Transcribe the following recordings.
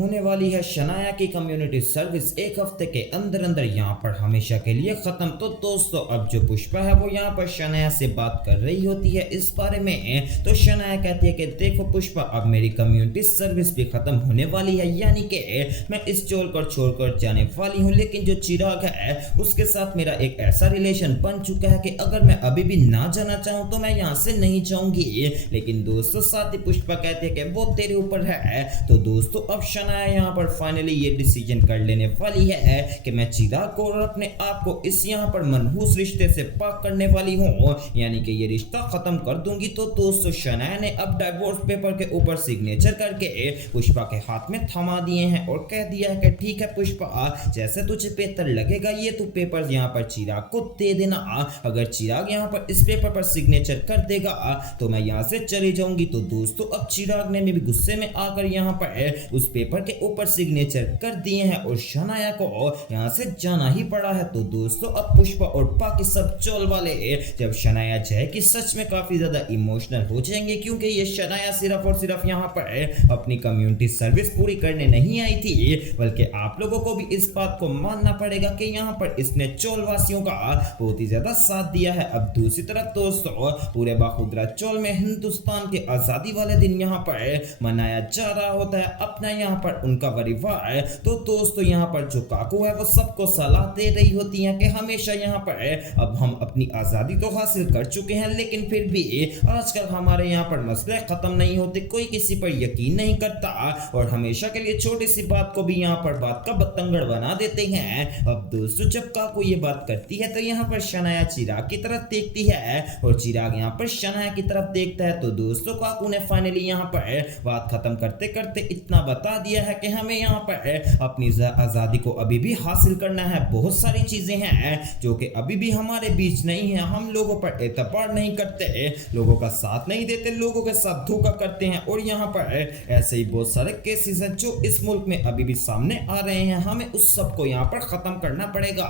होने वाली है शनाया की कम्युनिटी सर्विस एक हफ्ते के अंदर अंदर यहाँ पर हमेशा के लिए खत्म। तो दोस्तों अब जो पुष्पा है वो यहाँ पर शनाया से बात कर रही होती है इस बारे में। तो शनाया कहती है कि देखो पुष्पा, अब मेरी कम्युनिटी सर्विस भी खत्म होने वाली है, यानी कि मैं इस चोल को छोड़कर जाने वाली हूँ। लेकिन जो चिराग है उसके साथ मेरा एक ऐसा रिलेशन बन चुका है कि अगर मैं अभी भी ना जाना चाहूँ तो मैं यहाँ से नहीं जाऊंगी। लेकिन दोस्तों साथ ही पुष्पा कहती है कि वो तेरे ऊपर है। तो दोस्तों अब शनाया यहाँ पर फाइनली ये डिसीजन कर लेने वाली है कि मैं चिराग को और अपने आप को इस यहाँ पर मनहूस रिश्ते से पाक करने वाली हूँ, यानी कि ये रिश्ता खत्म कर दूंगी। तो दोस्तों शनाया ने अब डाइवोर्स पेपर के ऊपर सिग्नेचर करके पुष्पा के हाथ में थमा दिए हैं और कह दिया है कि ठीक है पुष्पा, जैसे तुझे बेहतर लगेगा ये तू पेपर यहाँ पर चिराग को दे देना। अगर चिराग यहाँ पर इस पेपर पर सिग्नेचर कर देगा तो मैं यहाँ से चली जाऊंगी। तो दोस्तों अब चिराग ने भी गुस्से में आकर यहाँ पर उस पेपर के ऊपर सिग्नेचर कर दिए हैं और शनाया को यहाँ से जाना ही पड़ा है। तो दोस्तों अब पुष्पा और बाकी सब चोल वाले जब शनाया जाएगी सच में काफी ज्यादा इमोशनल हो जाएंगे, क्योंकि ये शनाया सिर्फ और सिर्फ यहाँ पर अपनी कम्युनिटी सर्विस पूरी करने नहीं आई थी, बल्कि आप लोगों को भी इस बात को मानना पड़ेगा कि यहाँ पर इसने चोल वासियों का बहुत ही ज्यादा साथ दिया है। अब दूसरी तरफ दोस्तों पूरे बाखुदरा चोल में हिंदुस्तान के आजादी वाले दिन यहाँ पर मनाया जा रहा होता है अपना यहाँ पर उनका परिवार। तो दोस्तों यहाँ पर जो काकू है वो सबको सलाह दे रही होती है कि हमेशा यहाँ पर अब हम अपनी आजादी तो हासिल कर चुके हैं, लेकिन फिर भी आजकल हमारे यहाँ पर मसले खत्म नहीं होते, कोई किसी पर यकीन नहीं करता और हमेशा के लिए छोटी सी बात को भी यहाँ पर बात का बतंगड़ बना देते हैं। अब दोस्तों जब काकू ये बात करती है तो यहाँ पर शनाया चिराग की तरफ देखती है और चिराग यहाँ पर शनाया की तरफ देखता है। तो दोस्तों काकू ने फाइनली यहाँ पर बात खत्म करते करते इतना बता दिया है कि हमें यहाँ पर अपनी आजादी को अभी भी हासिल करना है। बहुत सारी चीजें हैं जो कि अभी भी हमारे बीच नहीं है, हम लोगों पर एतबार नहीं करते, लोगों का साथ नहीं देते, लोगों के साथ धोखा करते हैं और यहाँ पर ऐसे ही बहुत सारे केसेस हैं जो इस मुल्क में अभी भी सामने आ रहे हैं, हमें उस सब को यहाँ पर खत्म करना पड़ेगा।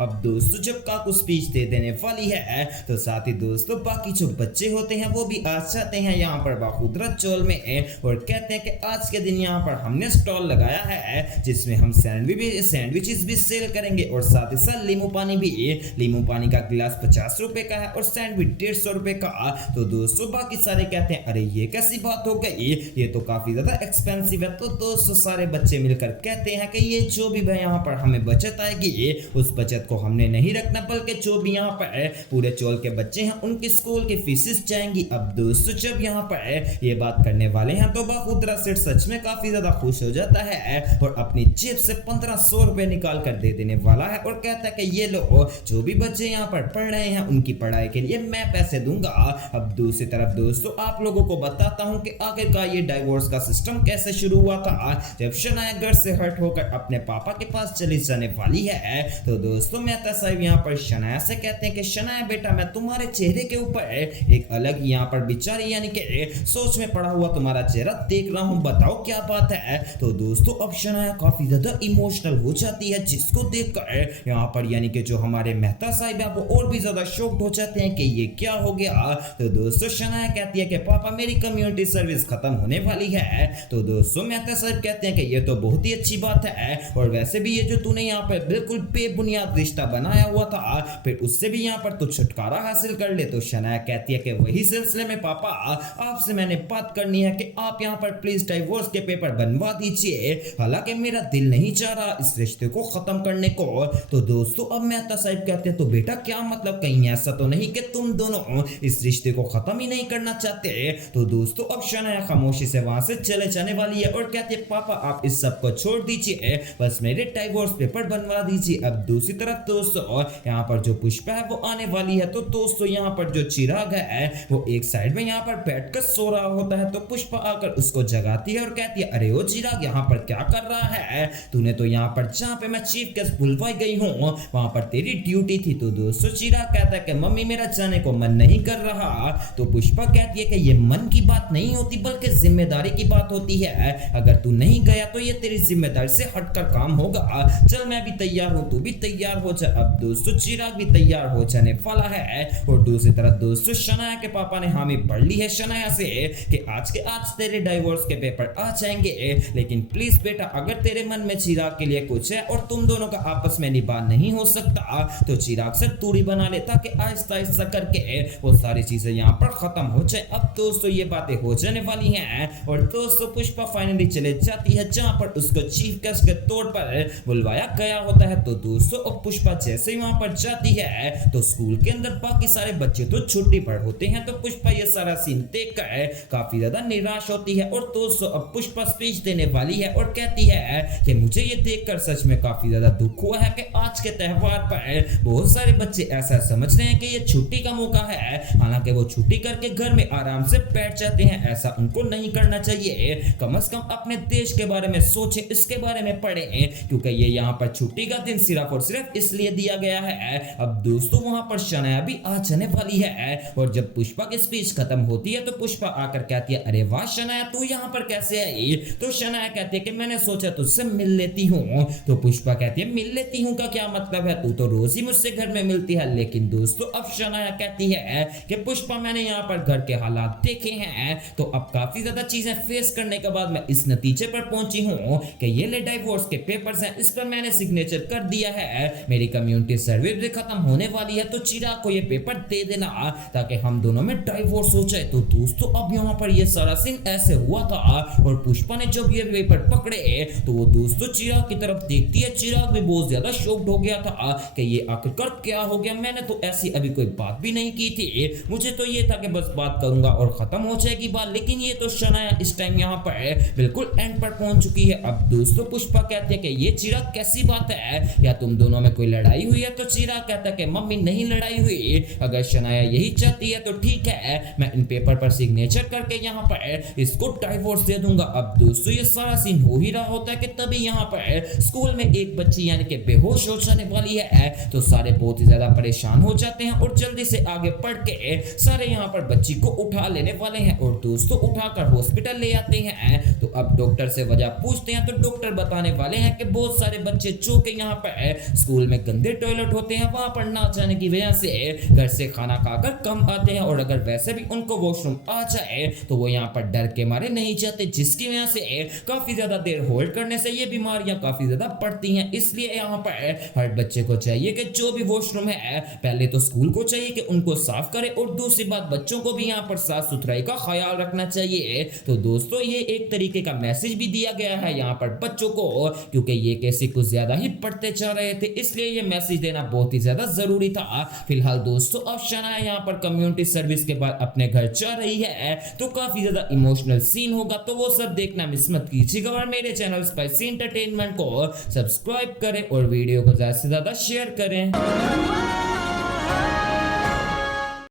अब दोस्तों जब काकू स्पीच दे देने वाली है तो साथ ही दोस्तों बाकी जो बच्चे होते हैं वो भी आ जाते हैं यहाँ पर बाखुदरा चौल में और कहते हैं कि आज के दिन यहाँ पर हमने स्टॉल लगाया है जिसमें हम सैंडविचेस भी सेल करेंगे और साथ ही साथ लींबू पानी भी। लींबू पानी का गिलास 50 रुपए का है और सैंडविच 150 रुपए का। तो दोस्तों बाकी सारे कहते हैं अरे ये कैसी बात हो गई, ये तो काफी ज्यादा एक्सपेंसिव है। तो दोस्तों सारे बच्चे मिलकर कहते हैं कि ये जो भी यहाँ पर हमें बचत आएगी उस बचत को हमने नहीं रखना, बल्कि जो भी यहाँ पर पूरे चौल के बच्चे हैं उनकी स्कूल की फीसेस जाएंगी। अब दोस्तों जब यहाँ पर ये बात करने वाले हैं तो बाखुदरा सेठ सच में काफी ज्यादा खुश हो जाता है और अपनी जेब से 1500 रुपए निकाल कर दे देने वाला है और कहता है कि ये लो, जो भी बच्चे यहाँ पर पढ़ रहे हैं उनकी पढ़ाई के लिए मैं पैसे दूंगा। अब दूसरी तरफ दोस्तों आप लोगों को बताता हूँ कि आखिरकार ये डाइवोर्स का सिस्टम कैसे शुरू हुआ था। जब शनाया घर से हट होकर अपने पापा के पास चली जाने वाली है तो दोस्तों मेहता साहब यहाँ पर शनाया से कहते हैं कि शनाया बेटा, मैं तुम्हारे चेहरे के ऊपर एक अलग यहाँ पर बिचारी यानी कि सोच में पड़ा हुआ तुम्हारा चेहरा देख रहा हूँ, बताओ क्या बात है। तो दोस्तों अब शनाया काफी ज्यादा इमोशनल हो जाती है, जिसको देखकर यहाँ पर यानी कि जो हमारे मेहता साहिब है वो और भी ज्यादा शॉक्ड हो जाते हैं कि ये क्या हो गया। तो दोस्तों शनाया कहती है कि पापा मेरी कम्युनिटी सर्विस खत्म होने वाली है। तो दोस्तों मेहता साहिब कहते हैं कि ये तो बहुत ही अच्छी बात है और वैसे भी ये जो तूने यहाँ पर बिल्कुल बेबुनियाद रिश्ता बनाया हुआ था फिर उससे भी यहाँ पर तो छुटकारा हासिल कर ले। तो शनाया कहती है कि वही सिलसिले में पापा आपसे मैंने बात करनी है कि आप यहाँ पर प्लीज डाइवोर्स के पेपर बनवा दीजिए, हालांकि मेरा दिल नहीं चाह रहा इस रिश्ते को खत्म करने को। तो दोस्तों अब मेहता साहिब कहते हैं तो बेटा क्या मतलब, कहीं ऐसा तो नहीं कि तुम दोनों इस रिश्ते को खत्म ही नहीं करना चाहते। तो दोस्तों अब शनाया खामोशी से वहां से चले जाने वाली है और कहते हैं पापा आप इस सब को छोड़ दीजिए, बस मेरे डाइवोर्स पेपर बनवा दीजिए। अब दूसरी तरफ दोस्तों यहाँ पर जो पुष्पा है वो आने वाली है। तो दोस्तों यहाँ पर जो चिराग है वो एक साइड में यहाँ पर बैठकर सो रहा होता है। तो पुष्पा आकर उसको जगाती है और कहती है अरे ओ चिराग यहाँ पर क्या कर रहा है, तूने तो यहाँ पर जहाँ पे मैं चीफ गेस्ट बुलवाई गई हूँ वहां पर तेरी ड्यूटी थी। तो दोस्तों चिराग कहता है कि मम्मी मेरा जाने को मन नहीं कर रहा। तो पुष्पा कहती है कि ये मन की बात नहीं होती बल्कि जिम्मेदारी की बात होती है, अगर तू नहीं गया तो ये तेरी जिम्मेदारी से हटकर काम होगा, चल मैं भी तैयार हूँ तू भी तैयार हो जा। अब दोस्तों चिराग भी तैयार हो जाने वाला है और दूसरी तरफ दोस्तों शनाया के पापा ने हामी भर ली है शनाया से कि आज के आज तेरे डाइवोर्स के पेपर आ जाएंगे, लेकिन प्लीज बेटा अगर तेरे मन में चिराग के लिए कुछ है और तुम दोनों का आपस में निभा नहीं हो सकता तो चिराग से दूरी बना ले, ताकि आहिस्ता आहिस्ता करके वो सारी चीजें यहाँ पर खत्म हो जाए। अब दोस्तों ये बातें हो जाने वाली हैं और दोस्तों पुष्पा फाइनली चले जाती है जहाँ पर उसको चीफ गेस्ट के तौर पर बुलवाया गया होता है। तो दोस्तों अब पुष्पा जैसे ही वहां पर जाती है तो स्कूल के अंदर बाकी सारे बच्चे तो छुट्टी पर होते हैं। तो पुष्पा ये सारा सीन देखकर काफी ज्यादा निराश होती है और दोस्तों अब पुष्पा स्पीच देने वाली है और कहती है कि मुझे ये देखकर सच में काफी ज्यादा दुख हुआ है कि आज के त्योहार पर बहुत सारे बच्चे ऐसा समझ रहे हैं कि ये छुट्टी का मौका है, हालांकि वो छुट्टी करके घर में आराम से बैठ जाते हैं। ऐसा उनको नहीं करना चाहिए, कम से कम अपने देश के बारे में सोचें, इसके बारे में पढ़ें, क्योंकि ये यहाँ पर छुट्टी का दिन सिर्फ और सिर्फ इसलिए दिया गया है। अब दोस्तों वहां पर शनाया भी आ जाने वाली है और जब पुष्पा की स्पीच खत्म होती है तो पुष्पा आकर कहती है अरे वाह शनाया तू यहाँ पर कैसे आई। तो शनाया कहती है कि मैंने सोचा तुझसे मिल लेती हूँ। तो पुष्पा कहती है मिल लेती हूँ का क्या मतलब है, तू तो रोज ही मुझसे घर में मिलती है। लेकिन दोस्तों अब शनाया कहती है कि पुष्पा मैंने यहाँ पर घर के हालात देखे हैं, तो अब काफी ज्यादा चीजें फेस करने के बाद मैं इस नतीजे पर पहुंची हूँ कि ये ले डाइवोर्स के पेपर्स हैं, इस पर मैंने सिग्नेचर कर दिया है, मेरी कम्युनिटी सर्विस भी खत्म होने वाली है, तो चिराग को ये पेपर दे देना ताकि हम दोनों में डाइवोर्स हो जाए। तो दोस्तों अब यहाँ पर ये सारा सीन ऐसे हुआ था और पुष्पा ने जब ये पेपर पकड़े तो वो दोस्तों चिराग की तरफ देखती है। चिराग भी बहुत ज्यादा शॉक्ड हो गया था कि ये आखिरकार क्या हो गया, मैंने तो ऐसी अभी कोई बात भी नहीं की थी, मुझे तो ये था कि बस बात करूंगा और खत्म हो जाएगी बात। लेकिन ये तो शनाया इस टाइम यहाँ पर बिल्कुल एंड पर पहुंच चुकी है। अब दोस्तों पुष्पा कहते हैं कि ये चिराग कैसी बात है, या तुम दोनों में कोई लड़ाई हुई है। तो चिराग कहता है कि मम्मी नहीं लड़ाई हुई, अगर शनाया यही चाहती है तो ठीक है, मैं इन पेपर पर सिग्नेचर करके यहाँ पर इसको डाइवोर्स दे दूंगा। अब दोस्तों ये सारा सीन हो ही रहा होता है कि तभी यहाँ पर स्कूल में एक बच्ची यानी कि बेहोश हो जाने वाली है। तो सारे बहुत ही ज्यादा परेशान हो जाते हैं और जल्दी से आगे बढ़ के सारे यहाँ पर बच्ची को उठा लेने वाले हैं और दोस्तों उठाकर हॉस्पिटल ले आते हैं। तो अब डॉक्टर से वजह पूछते हैं तो डॉक्टर बताने वाले हैं कि बहुत सारे बच्चे जो कि यहाँ पर स्कूल में गंदे टॉयलेट होते हैं वहां पर ना जाने की वजह से घर से खाना खाकर कम आते हैं, और अगर वैसे भी उनको वॉशरूम आ जाए तो वो यहाँ पर डर के मारे नहीं जाते, जिसकी वजह से काफी ज्यादा देर होल्ड करने से ये बीमारियां काफी ज्यादा बढ़ती हैं। इसलिए यहाँ पर हर बच्चे को चाहिए कि जो भी वॉशरूम है पहले तो स्कूल को चाहिए कि उनको साफ करे, और दूसरी बात बच्चों को भी यहाँ पर साफ सुथराई का ख्याल रखना चाहिए। तो दोस्तों ये एक तरीके का मैसेज भी दिया गया है यहाँ पर बच्चों को, क्योंकि ये कैसे कुछ ज्यादा ही पढ़ते जा रहे थे, इसलिए ये मैसेज देना बहुत ही ज्यादा जरूरी था। फिलहाल दोस्तों अब शनाया यहाँ पर कम्युनिटी सर्विस के बाद अपने घर जा रही है, तो काफी ज्यादा इमोशनल सीन होगा, तो वो सब देखना मिस मत कीजिएगा और मेरे चैनल स्पाइसी एंटरटेनमेंट को सब्सक्राइब करें और वीडियो को ज्यादा से ज्यादा शेयर करें।